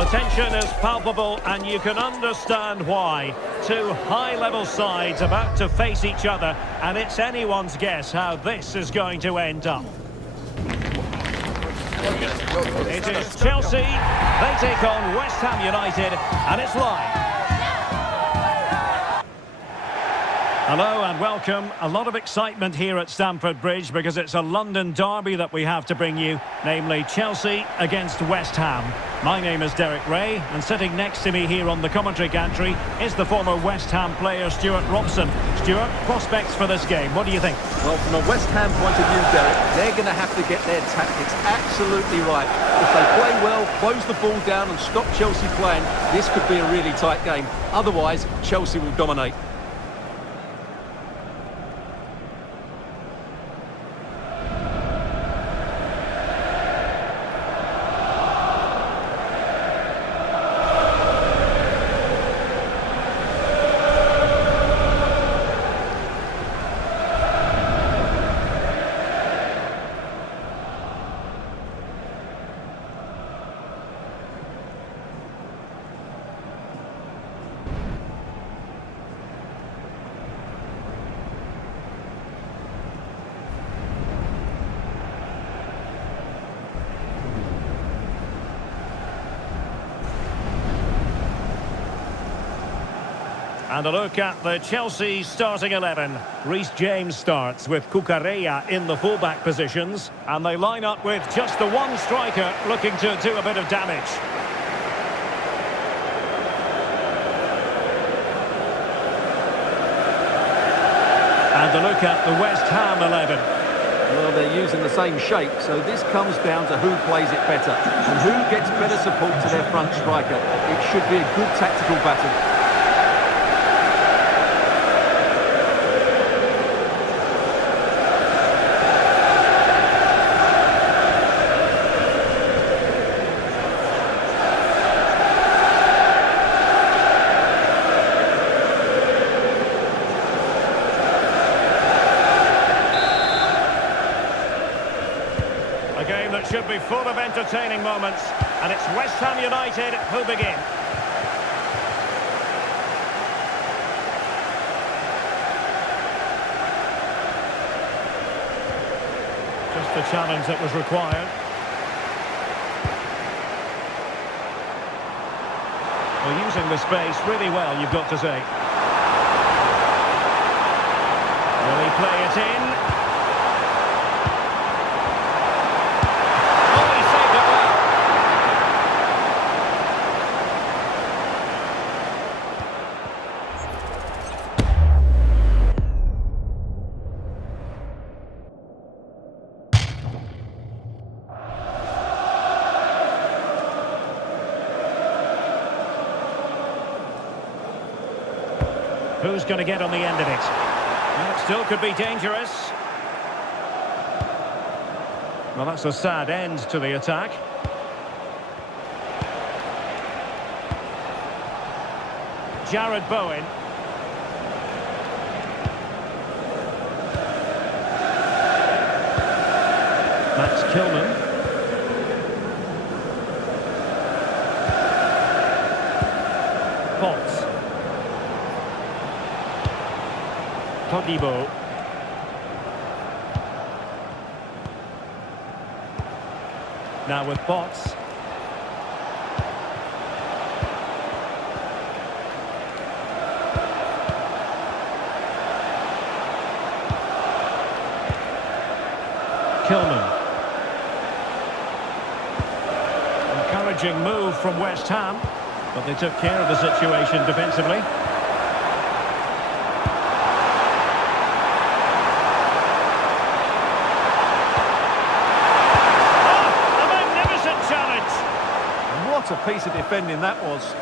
The tension is palpable and you can understand why. Two high-level sides about to face each other, and it's anyone's guess how this is going to end up. It is Chelsea, they take on West Ham United, and it's live. Hello and welcome. A lot of excitement here at Stamford Bridge because it's a London derby that we have to bring you, namely Chelsea against West Ham. My name is Derek Ray, and sitting next to me here on the commentary gantry is the former West Ham player Stuart Robson. Stuart, prospects for this game, what do you think? Well, from a West Ham point of view, Derek, they're going to have to get their tactics absolutely right. If they play well, close the ball down and stop Chelsea playing, this could be a really tight game. Otherwise, Chelsea will dominate. And a look at the Chelsea starting 11. Reece James starts with Cucurella in the fullback positions. And they line up with just the one striker looking to do a bit of damage. And a look at the West Ham 11. Well, they're using the same shape, so this comes down to who plays it better and who gets better support to their front striker. It should be a good tactical battle. Should be full of entertaining moments, and it's West Ham United who begin. Just the challenge that was required. Well, using the space really well, you've got to say. Will he play it in? Who's going to get on the end of it? Well, it still could be dangerous. Well, that's a sad end to the attack. Jared Bowen. Max Kilman. Potts. Todibo. Now with Potts. Kilman. Encouraging move from West Ham, but they took care of the situation defensively. What a piece of defending that was.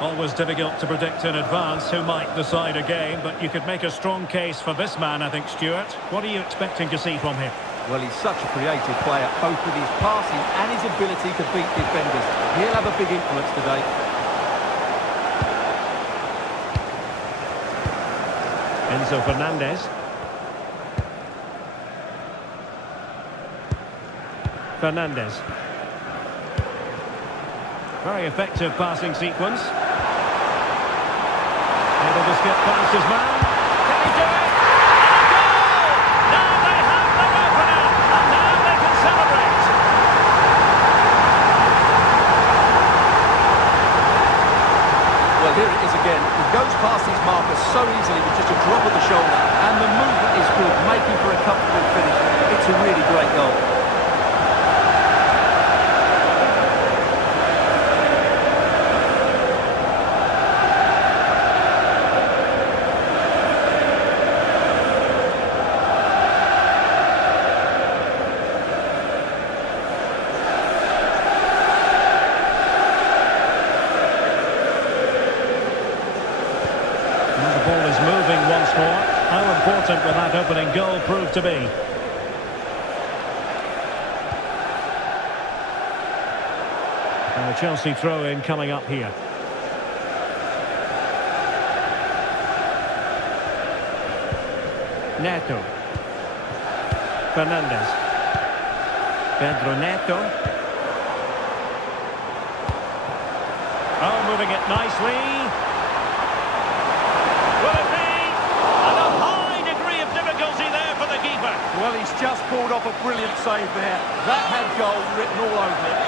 Always difficult to predict in advance who might decide a game, but you could make a strong case for this man, I think, Stuart. What are you expecting to see from him? Well, he's such a creative player, both with his passing and his ability to beat defenders. He'll have a big influence today. Enzo Fernandez. Fernandez. Very effective passing sequence. Able to skip past his man. Can he do it? And a goal! Now they have their opener, and now they can celebrate. Well, here it is again. He goes past his marker so easily with just a drop of the shoulder, and the movement is good, making for a comfortable finish. It's a really great goal. The ball is moving once more. How important will that opening goal prove to be? And the Chelsea throw-in coming up here. Neto. Fernandez. Pedro Neto. Oh, moving it nicely. Will it be? And a high degree of difficulty there for the keeper. Well, he's just pulled off a brilliant save there. That had goal written all over it.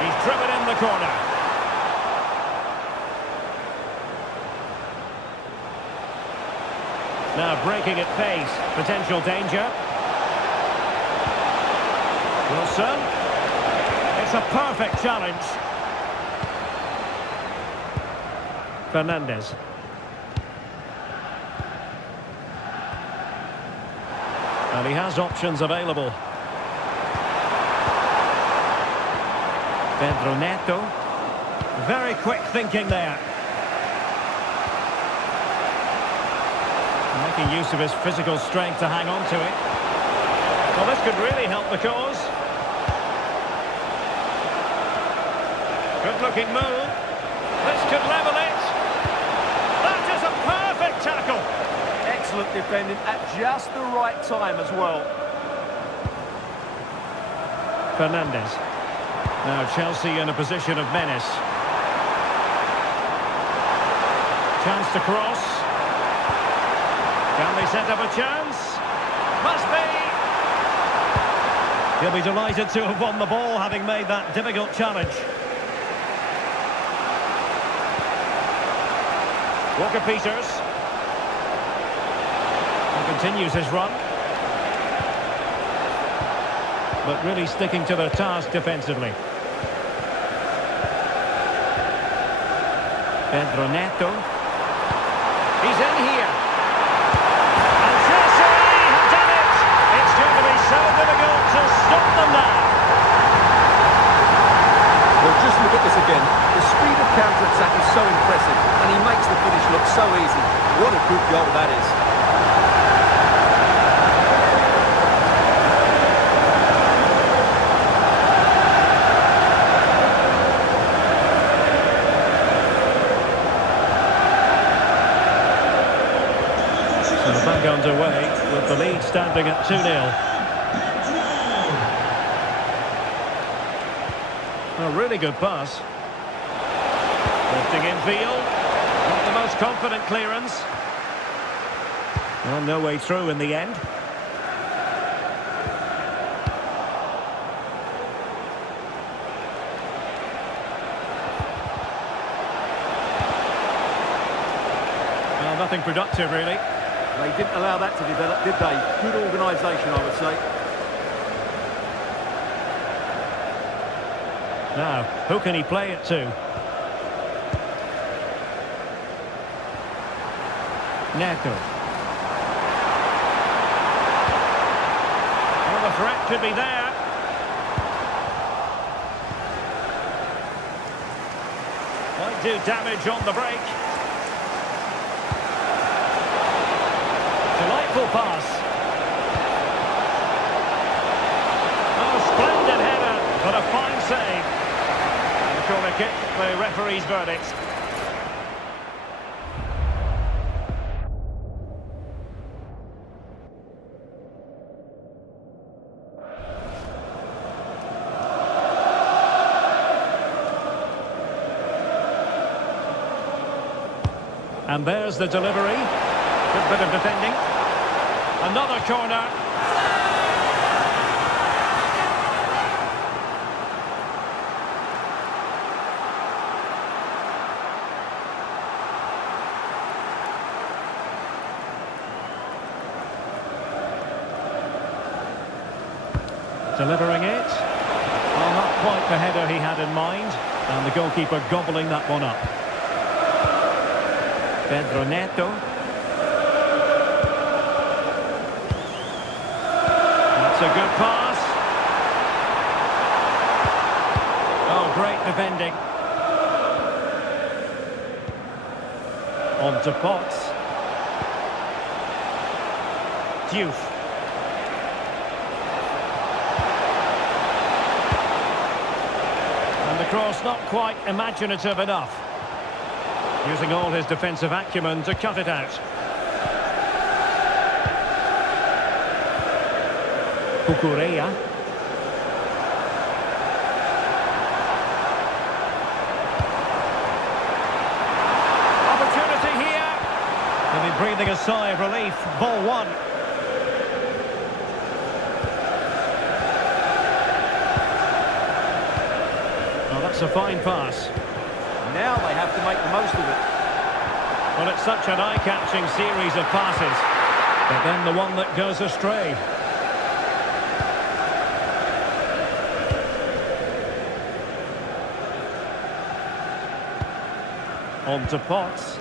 He's driven in the corner. Now breaking at pace. Potential danger. Wilson. It's a perfect challenge. Fernandez. And he has options available. Pedro Neto. Very quick thinking there. Making use of his physical strength to hang on to it. Well, this could really help the cause. Good looking move. This could level it. That is a perfect tackle. Excellent defending at just the right time as well. Fernandez. Now Chelsea in a position of menace. Chance to cross. Can they set up a chance? Must be. He'll be delighted to have won the ball, having made that difficult challenge. Walker Peters. He continues his run. But really sticking to their task defensively. Pedro Neto. He's in here. And Chelsea have done it. It's going to be so difficult to stop them now. Well, just look at this again. The speed of counter-attack is so impressive, and he makes the finish look so easy. What a good goal that is. So back underway with the lead standing at 2-0. A really good pass. Lifting in field. Not the most confident clearance. Well, no way through in the end. Well, nothing productive, really. They didn't allow that to develop, did they? Good organisation, I would say. Now, who can he play it to? Neto. Well, the threat could be there. Might do damage on the break. Delightful pass. Oh, splendid header, but a fine save. And the corner kick, the referee's verdict. And there's the delivery. Good bit of defending. Another corner. Delivering it. Well, not quite the header he had in mind. And the goalkeeper gobbling that one up. Pedro Neto. That's a good pass. Oh, great defending. On to Potts. Diouf. And the cross not quite imaginative enough. Using all his defensive acumen to cut it out. Cucurella. Opportunity here. They'll be breathing a sigh of relief. Ball one. Oh, that's a fine pass. Now they have to make the most of it. Well, it's such an eye-catching series of passes. But then the one that goes astray. On to Potts.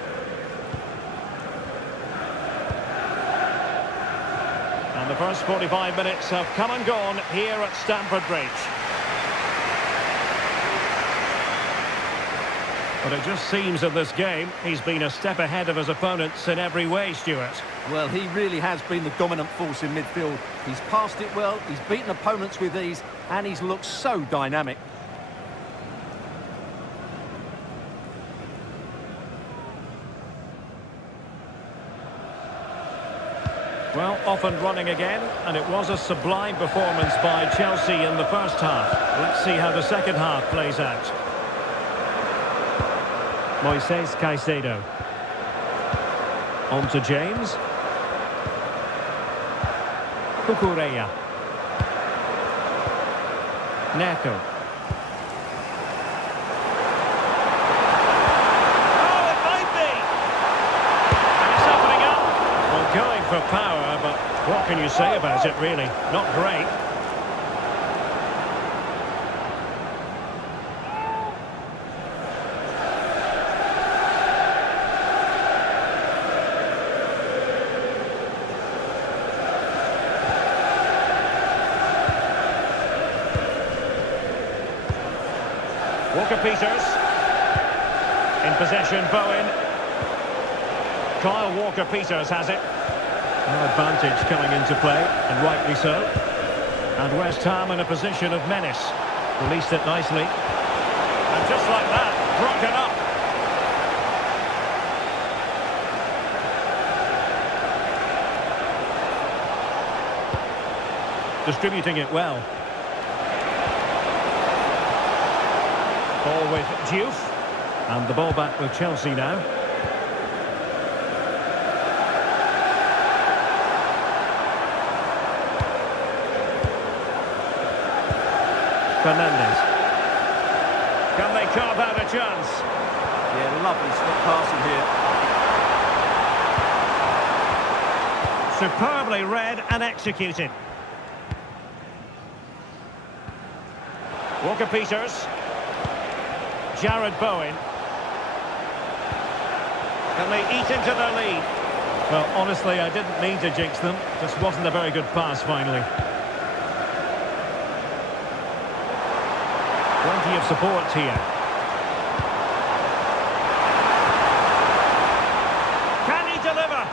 And the first 45 minutes have come and gone here at Stamford Bridge. But it just seems in this game he's been a step ahead of his opponents in every way, Stuart. Well, he really has been the dominant force in midfield. He's passed it well, he's beaten opponents with ease, and he's looked so dynamic. Well, off and running again, and it was a sublime performance by Chelsea in the first half. Let's see how the second half plays out. Caicedo. On to James. Cucurella. Neto. Oh, it might be! And it's opening up. Well, going for power, but what can you say about it, really? Not great. Walker-Peters. In possession, Bowen. Kyle Walker-Peters has it. No advantage coming into play, and rightly so. And West Ham in a position of menace. Released it nicely. And just like that, broken up. Distributing it well. Ball with Diouf. And the ball back with Chelsea now. Fernandez. Can they carve out a chance? Yeah, lovely slip passing here. Superbly read and executed. Walker-Peters. Jared Bowen. Can they eat into their lead? Well, honestly, I didn't mean to jinx them. Just wasn't a very good pass, finally. Plenty of support here. Can he deliver?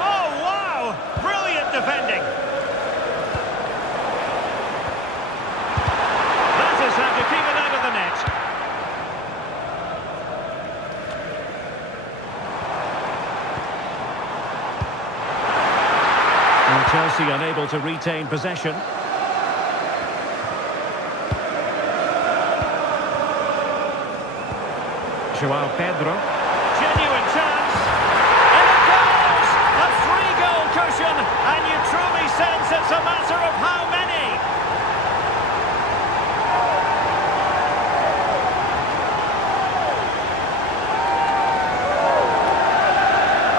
Oh, wow! Brilliant defending. That is how to keep it out of the net. And Chelsea unable to retain possession. Joao Pedro. Genuine chance.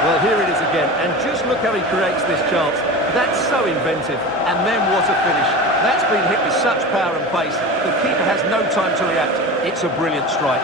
Well, here it is again, and just look how he creates this chance. That's so inventive, and then what a finish. That's been hit with such power and pace. The keeper has no time to react. It's a brilliant strike.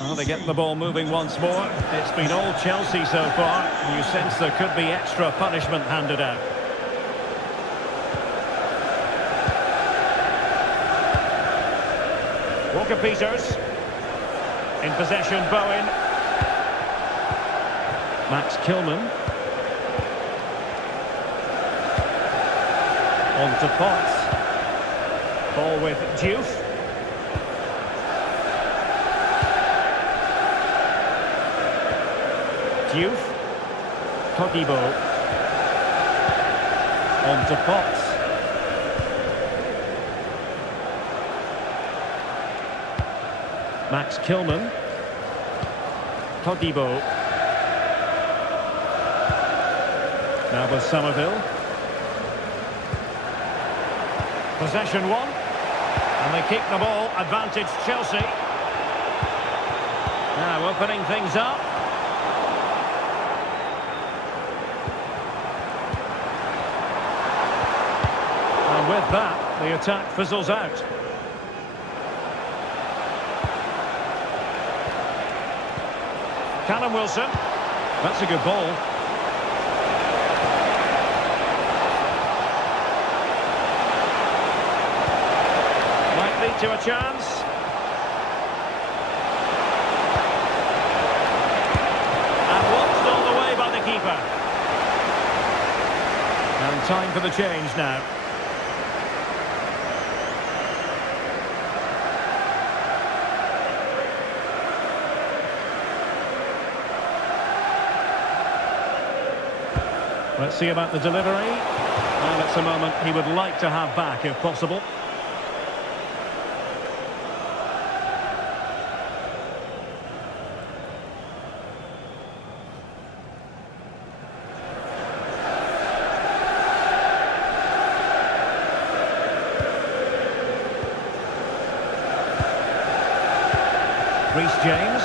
Well, they get the ball moving once more. It's been all Chelsea so far. You sense there could be extra punishment handed out. Walker-Peters. In possession, Bowen. Max Kilman. On to Potts. Ball with Diouf. Diouf. Todibo. On to Potts. Max Kilman. Todibo. Now with Somerville. Possession one. And they keep the ball. Advantage Chelsea. Now opening things up. And with that, the attack fizzles out. Callum Wilson. That's a good ball. Might lead to a chance. And watched all the way by the keeper. And time for the change now. Let's see about the delivery. And it's a moment he would like to have back if possible. Reece James.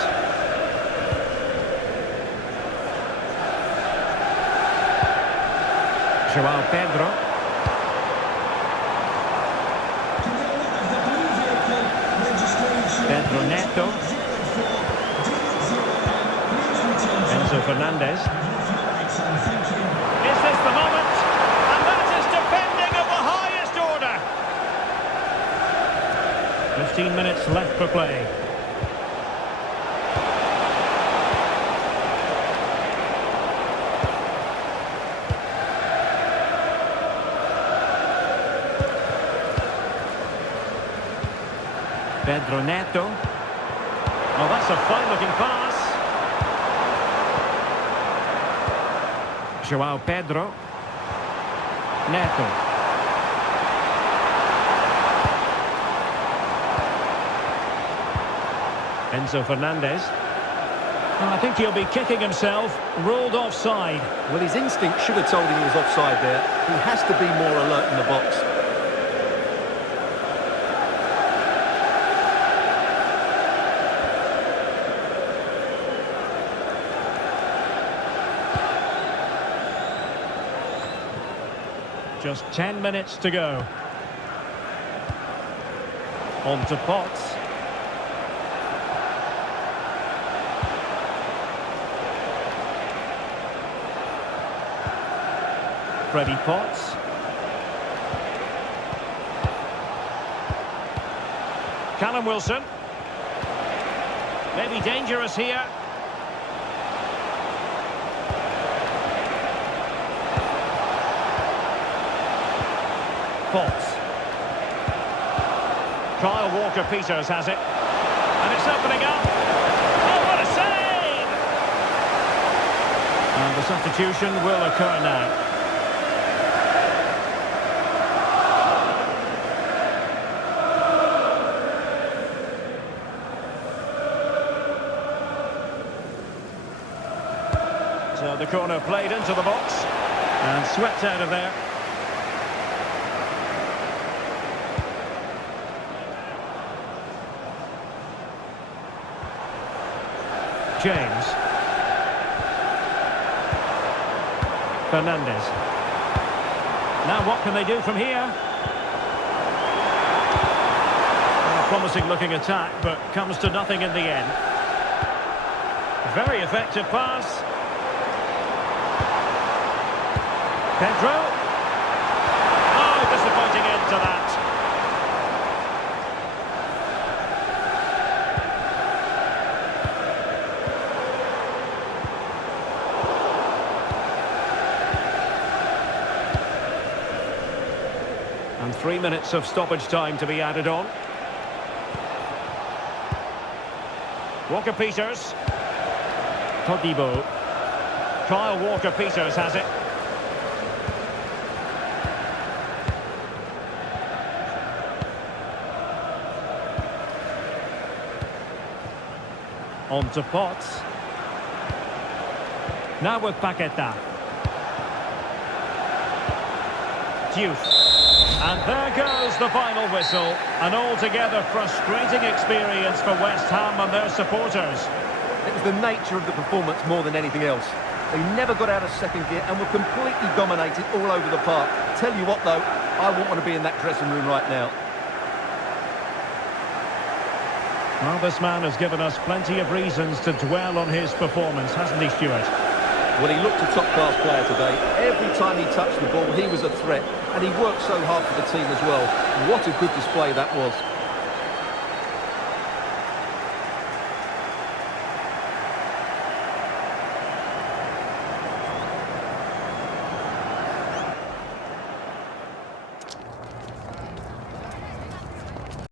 Joao Pedro. Pedro Neto. Enzo Fernandez. Is this the moment? And that is defending of the highest order. 15 minutes left for play. Pedro Neto. Oh, that's a fine-looking pass. Joao Pedro. Neto. Enzo Fernandez. Oh, I think he'll be kicking himself. Ruled offside. Well, his instinct should have told him he was offside there. He has to be more alert in the box. Just 10 minutes to go. On to Potts. Freddie Potts. Callum Wilson. Maybe dangerous here. Potts. Kyle Walker-Peters has it. And it's opening up. Oh, what a save! And the substitution will occur now. the corner played into the box. And swept out of there. James. Fernandes. Now what can they do from here? A promising looking attack, but comes to nothing in the end. Very effective pass. Pedro. Oh, disappointing end to that. And 3 minutes of stoppage time to be added on. Walker-Peters. Todibo. Kyle Walker-Peters has it. On to Potts. Now with Paqueta. Diouf. And there goes the final whistle. An altogether frustrating experience for West Ham and their supporters. It was the nature of the performance more than anything else. They never got out of second gear and were completely dominated all over the park. Tell you what though, I wouldn't want to be in that dressing room right now. Well, this man has given us plenty of reasons to dwell on his performance, hasn't he, Stuart? Well, he looked a top-class player today. Every time he touched the ball, he was a threat. And he worked so hard for the team as well. What a good display that was.